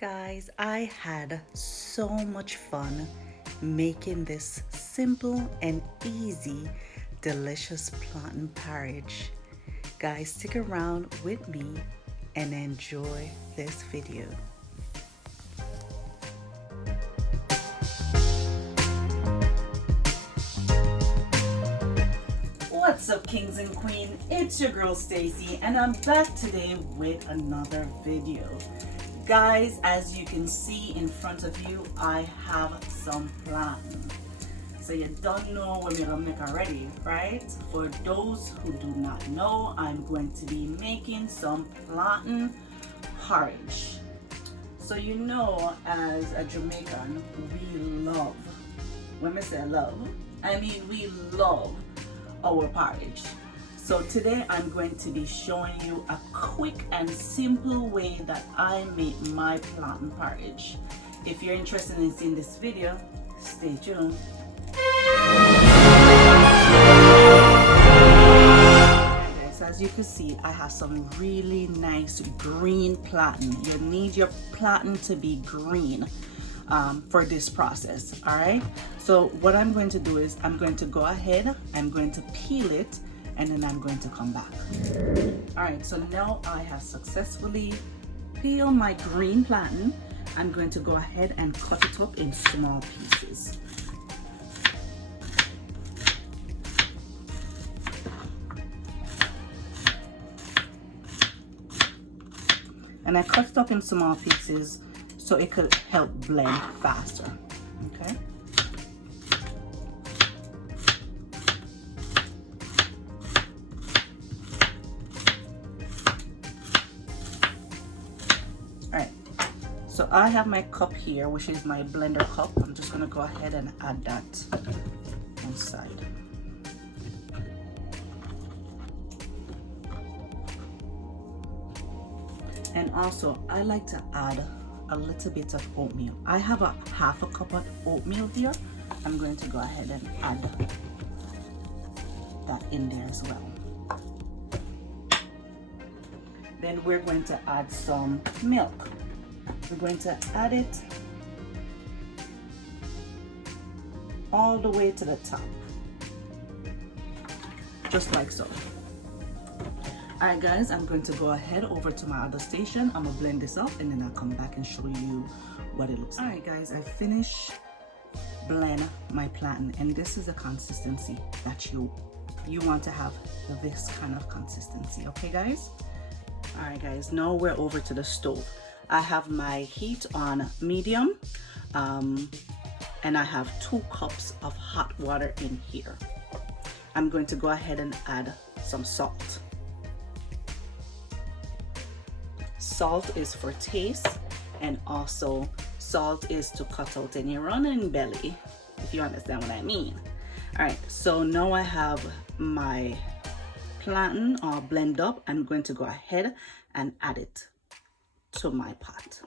Guys, I had so much fun making this simple and easy, delicious plantain porridge. Guys, stick around with me and enjoy this video. What's up, kings and queens? It's your girl Stacy, and I'm back today with another video. Guys, as you can see in front of you, I have some plantain. So you don't know what we're gonna make already, right? For those who do not know, I'm going to be making some plantain porridge. So you know, as a Jamaican, we love, when I say love, I mean we love our porridge. So today I'm going to be showing you a quick and simple way that I make my plantain porridge. If you're interested in seeing this video, stay tuned. So as you can see, I have some really nice green plantain. You need your plantain to be green for this process. All right, so what I'm going to do is I'm going to go ahead, I'm going to peel it, and then I'm going to come back. All right, so now I have successfully peeled my green plantain. I'm going to go ahead and cut it up in small pieces. And I cut it up in small pieces so it could help blend faster, okay? So I have my cup here, which is my blender cup. I'm just gonna go ahead and add that inside. And also, I like to add a little bit of oatmeal. I have a half a cup of oatmeal here. I'm going to go ahead and add that in there as well. Then we're going to add some milk. We're going to add it all the way to the top, just like so. All right, guys, I'm going to go ahead over to my other station. I'm gonna blend this up and then I'll come back and show you what it looks like. All right, guys, I finished blend my plantain, and this is the consistency that you want to have, this kind of consistency. Okay, guys? All right, guys, now we're over to the stove. I have my heat on medium, and I have 2 cups of hot water in here. I'm going to go ahead and add some salt. Salt is for taste, and also salt is to cut out any running belly, if you understand what I mean. All right, so now I have my plantain all blend up. I'm going to go ahead and add it to my pot.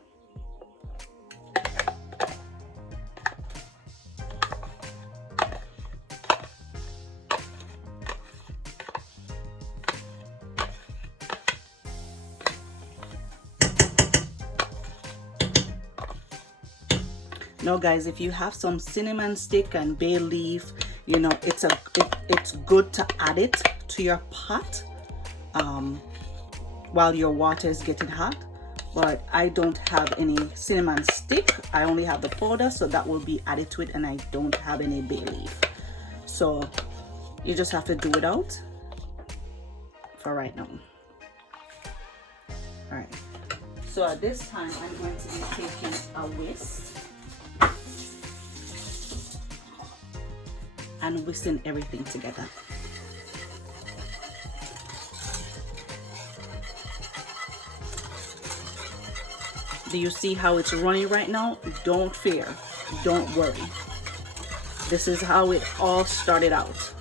Now guys, if you have some cinnamon stick and bay leaf, you know, it's good to add it to your pot while your water is getting hot. But I don't have any cinnamon stick. I only have the powder, so that will be added to it, and I don't have any bay leaf. So you just have to do it out for right now. All right, so at this time, I'm going to be taking a whisk and whisking everything together. Do you see how it's running right now? Don't fear, don't worry. This is how it all started out.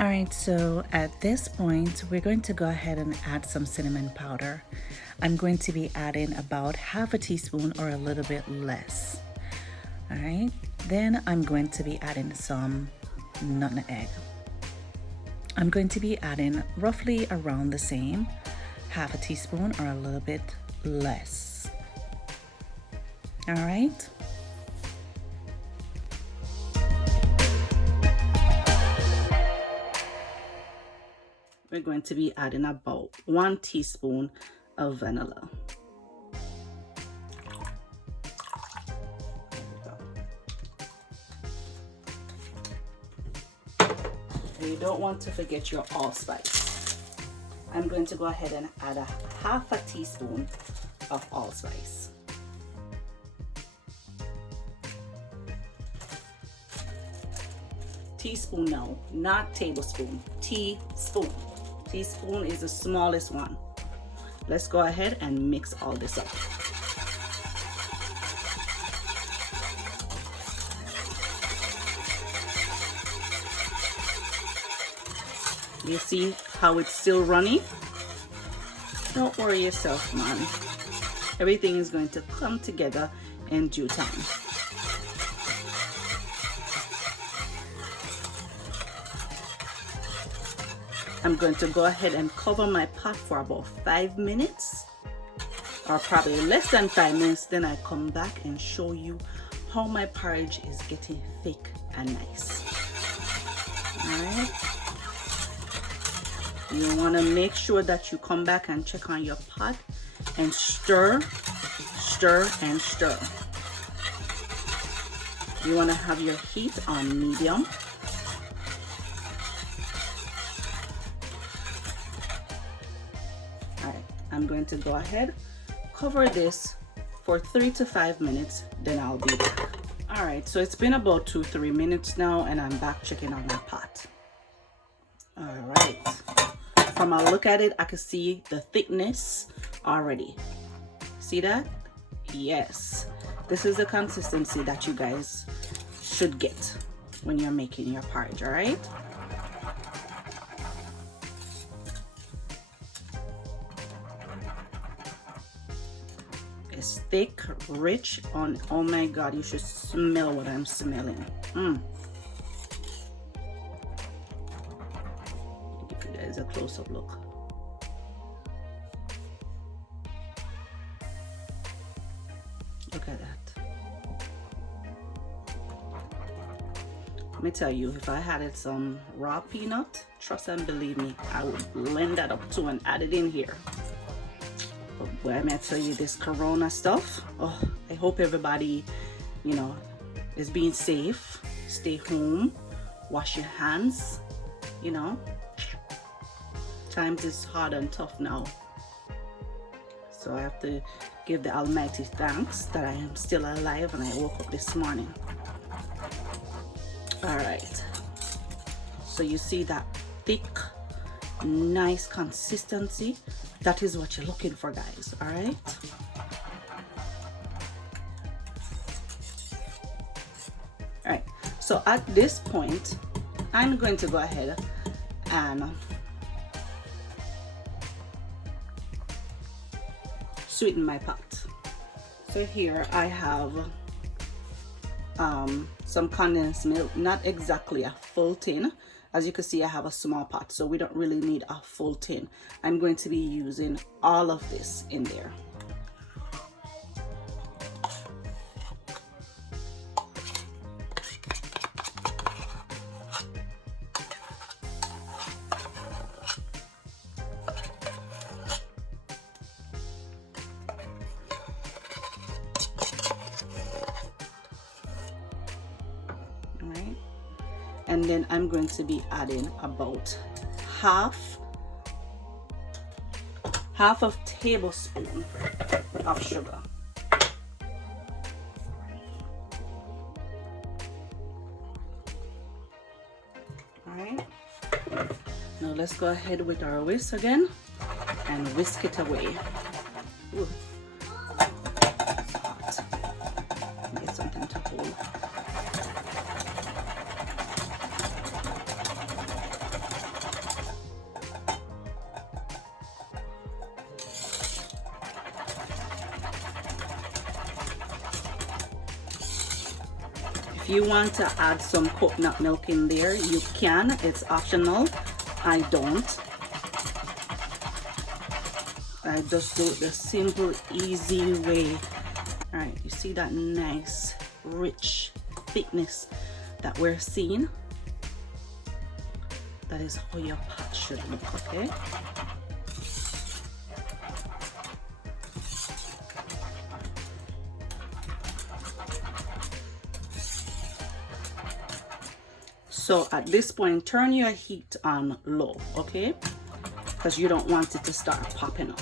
All right, so at this point, we're going to go ahead and add some cinnamon powder. I'm going to be adding about half a teaspoon or a little bit less. All right, then I'm going to be adding some nutmeg. I'm going to be adding roughly around the same. half a teaspoon or a little bit less. All right. We're going to be adding about 1 teaspoon of vanilla. You don't want to forget your allspice. I'm going to go ahead and add a half a teaspoon of allspice. Teaspoon now, not tablespoon, teaspoon. Teaspoon is the smallest one. Let's go ahead and mix all this up. You see how it's still running? Don't worry yourself, man. Everything is going to come together in due time. I'm going to go ahead and cover my pot for about 5 minutes, or probably less than 5 minutes. Then I come back and show you how my porridge is getting thick and nice. All right. You want to make sure that you come back and check on your pot and stir, stir, and stir. You want to have your heat on medium. All right, I'm going to go ahead, cover this for 3 to 5 minutes, then I'll be back. All right, so it's been about 2-3 minutes now, and I'm back checking on my pot. All right. From a look at it, I can see the thickness already. See that? Yes. This is the consistency that you guys should get when you're making your porridge, all right? It's thick, rich, oh my God, you should smell what I'm smelling. A close-up look. Look at that. Let me tell you, if I had some raw peanut, trust and believe me, I would blend that up too and add it in here. But boy, I may tell you, this corona stuff, oh, I hope everybody, you know, is being safe. Stay home, wash your hands, you know. Times is hard and tough now, so I have to give the Almighty thanks that I am still alive and I woke up this morning. All right, so you see that thick, nice consistency? That is what you're looking for, guys. All right. All right, so at this point I'm going to go ahead and sweeten my pot. So here I have some condensed milk, not exactly a full tin. As you can see, I have a small pot, so we don't really need a full tin. I'm going to be using all of this in there. And then I'm going to be adding about half of tablespoon of sugar. All right. Now let's go ahead with our whisk again and whisk it away. Ooh. It's hot. Get something to hold. If you want to add some coconut milk in there, you can. It's optional. I don't. I just do it the simple, easy way. All right, you see that nice, rich thickness that we're seeing? That is how your pot should look, okay? So at this point, turn your heat on low, okay? Because you don't want it to start popping up.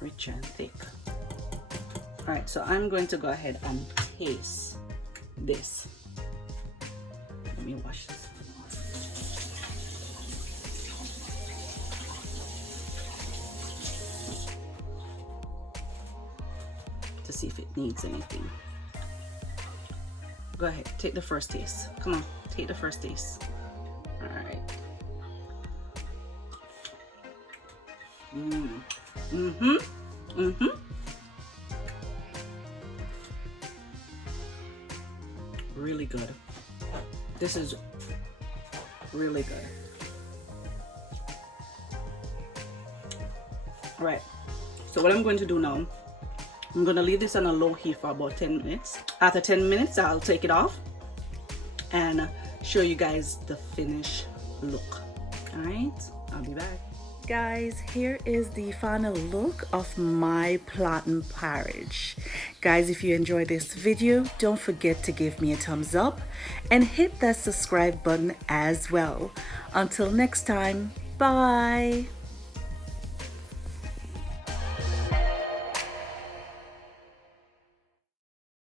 Rich and thick. All right, so I'm going to go ahead and taste this. Let me wash this. To see if it needs anything. Go ahead, take the first taste. Come on, take the first taste. All right. Really good. This is really good. All right, so what I'm going to do now, I'm going to leave this on a low heat for about 10 minutes. After 10 minutes, I'll take it off and show you guys the finished look. All right, I'll be back. Guys, here is the final look of my plantain porridge. Guys, if you enjoyed this video, don't forget to give me a thumbs up and hit that subscribe button as well. Until next time, bye.